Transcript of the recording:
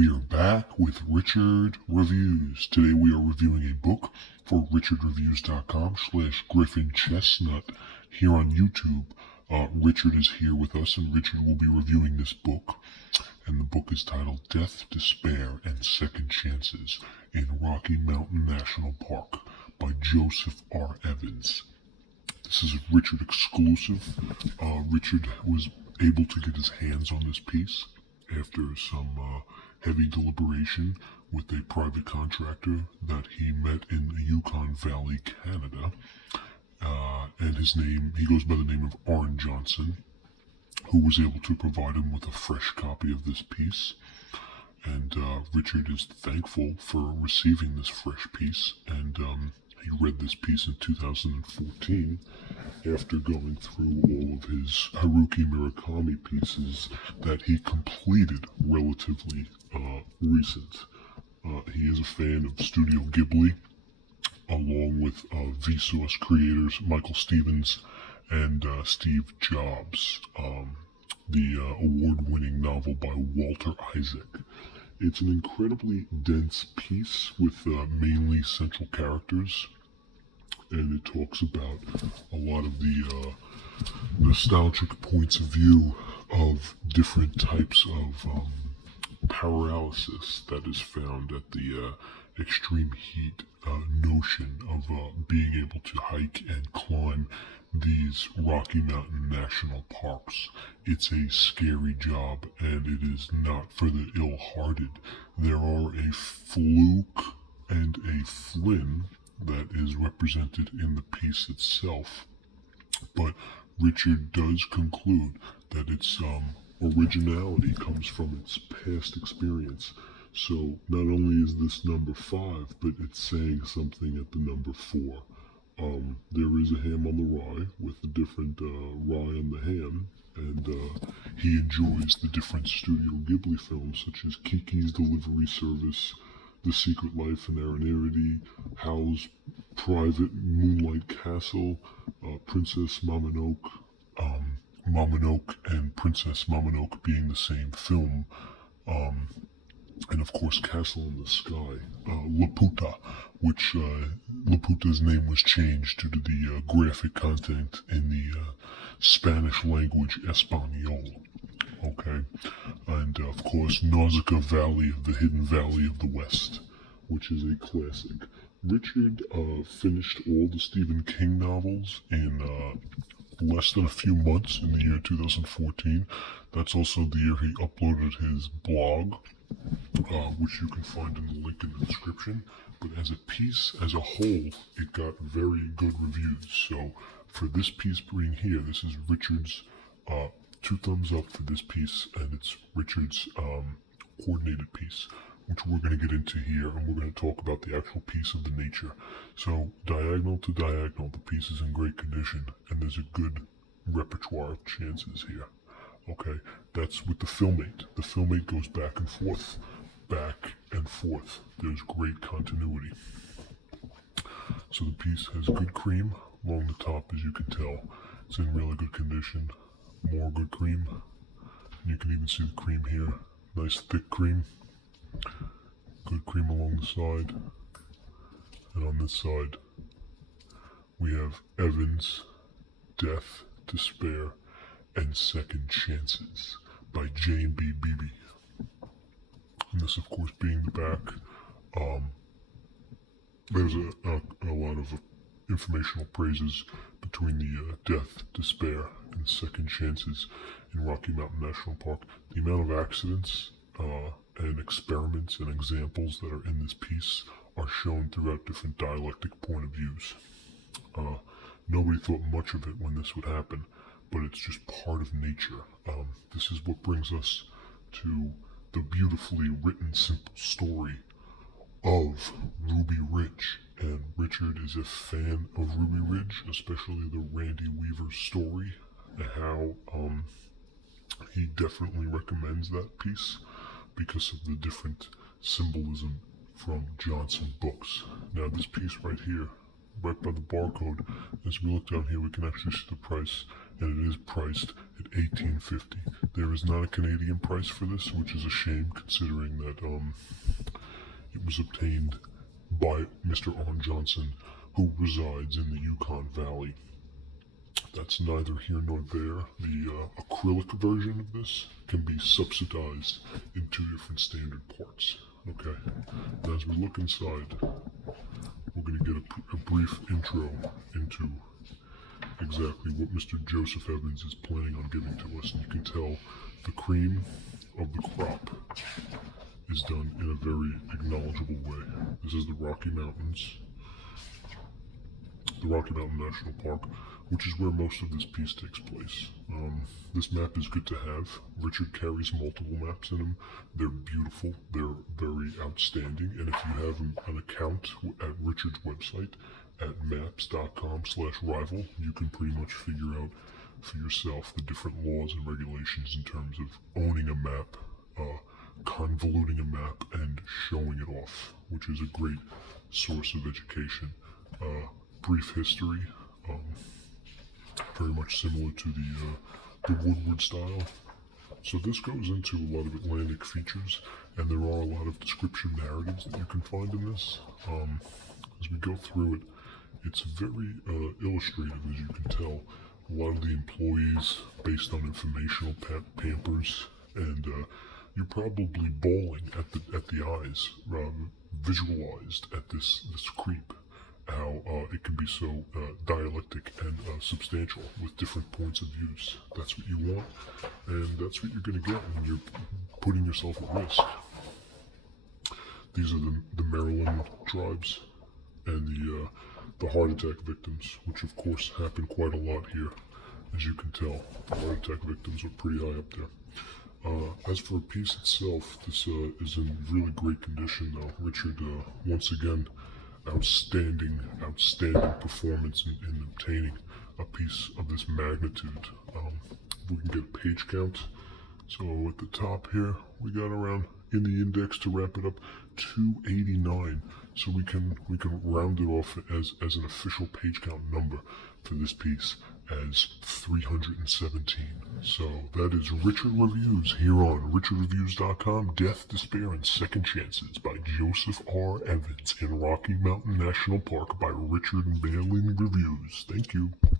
We are back with Richard Reviews. Today we are reviewing a book for richardreviews.com/Griffin Chestnut here on YouTube. Richard is here with us, and Richard will be reviewing this book. And the book is titled Death, Despair, and Second Chances in Rocky Mountain National Park by Joseph R. Evans. This is a Richard exclusive. Richard was able to get his hands on this piece after some heavy deliberation with a private contractor that he met in the Yukon Valley, Canada. And he goes by the name of Arn Johnson, who was able to provide him with a fresh copy of this piece. And Richard is thankful for receiving this fresh piece, and he read this piece in 2014 after going through all of his Haruki Murakami pieces that he completed relatively recent. He is a fan of Studio Ghibli, along with Vsauce creators Michael Stevens and Steve Jobs, the award-winning novel by Walter Isaac. It's an incredibly dense piece with mainly central characters, and it talks about a lot of the nostalgic points of view of different types of paralysis that is found at the extreme heat notion of being able to hike and climb these Rocky Mountain National Parks. It's a scary job, and it is not for the ill-hearted. There are a fluke and a Flynn that is represented in the piece itself, but Richard does conclude that its originality comes from its past experience. So not only is this number 5, but it's saying something at the number 4. There is a ham on the rye with a different rye on the ham, and he enjoys the different Studio Ghibli films such as Kiki's Delivery Service, The Secret Life and Aranarity, Howl's Private Moonlight Castle, Princess Momonoke, Momonoke and Princess Momonoke being the same film, and of course Castle in the Sky, Laputa, which Laputa's name was changed due to the graphic content in the Spanish language Espanol. Okay, and of course Nausicaa Valley of the Hidden Valley of the West, which is a classic. Richard finished all the Stephen King novels in less than a few months in the year 2014. That's also the year he uploaded his blog, which you can find in the link in the description. But as a piece, as a whole, it got very good reviews. So for this piece being here, this is Richard's 2 thumbs up for this piece, and it's Richard's coordinated piece, which we're going to get into here, and we're going to talk about the actual piece of the nature. So diagonal to diagonal, the piece is in great condition, and there's a good repertoire of chances here. Okay, that's with the filmate. The filmate goes back and forth, back and forth. There's great continuity. So the piece has good cream along the top, as you can tell. It's in really good condition. More good cream. You can even see the cream here. Nice thick cream. Good cream along the side. And on this side, we have Evans, Death, Despair, and Second Chances by J.B. Beebe. And this, of course, being the back. There's a lot of informational praises between the Death, Despair, and Second Chances in Rocky Mountain National Park. The amount of accidents and experiments and examples that are in this piece are shown throughout different dialectic point of views. Nobody thought much of it when this would happen, but it's just part of nature. This is what brings us to the beautifully written, simple story of Ruby Ridge. And Richard is a fan of Ruby Ridge, especially the Randy Weaver story, and how he definitely recommends that piece because of the different symbolism from Johnson books. Now this piece right here, right by the barcode, as we look down here, we can actually see the price. and it is priced at $18.50. There is not a Canadian price for this, which is a shame considering that it was obtained by Mr. Arn Johnson, who resides in the Yukon Valley. That's neither here nor there. The acrylic version of this can be subsidized in 2 different standard parts. Okay, now as we look inside, we're going to get a brief intro into exactly what Mr. Joseph Evans is planning on giving to us. And you can tell the cream of the crop is done in a very acknowledgeable way. This is the Rocky Mountains, the Rocky Mountain National Park, which is where most of this piece takes place. This map is good to have. Richard carries multiple maps in him. They're beautiful. They're very outstanding. And if you have an account at Richard's website at maps.com/rival, you can pretty much figure out for yourself the different laws and regulations in terms of owning a map, convoluting a map, and showing it off, which is a great source of education. Brief history, very much similar to the Woodward style. So this goes into a lot of Atlantic features, and there are a lot of description narratives that you can find in this. As we go through it, it's very illustrative, as you can tell. A lot of the employees based on informational pampers, and you're probably bawling at the eyes, visualized at this creep. How it can be so dialectic and substantial with different points of views. That's what you want, and that's what you're going to get when you're putting yourself at risk. These are the Maryland tribes and the heart attack victims, which of course happen quite a lot here, as you can tell. The heart attack victims are pretty high up there. As for a piece itself, this is in really great condition though. Richard, once again, outstanding performance in obtaining a piece of this magnitude. We can get a page count. So at the top here, we got around, in the index to wrap it up, 289. So we can round it off as an official page count number for this piece as 317. So that is Richard Reviews here on richardreviews.com. Death, Despair, and Second Chances by Joseph R. Evans in Rocky Mountain National Park by Richard Malin Reviews. Thank you.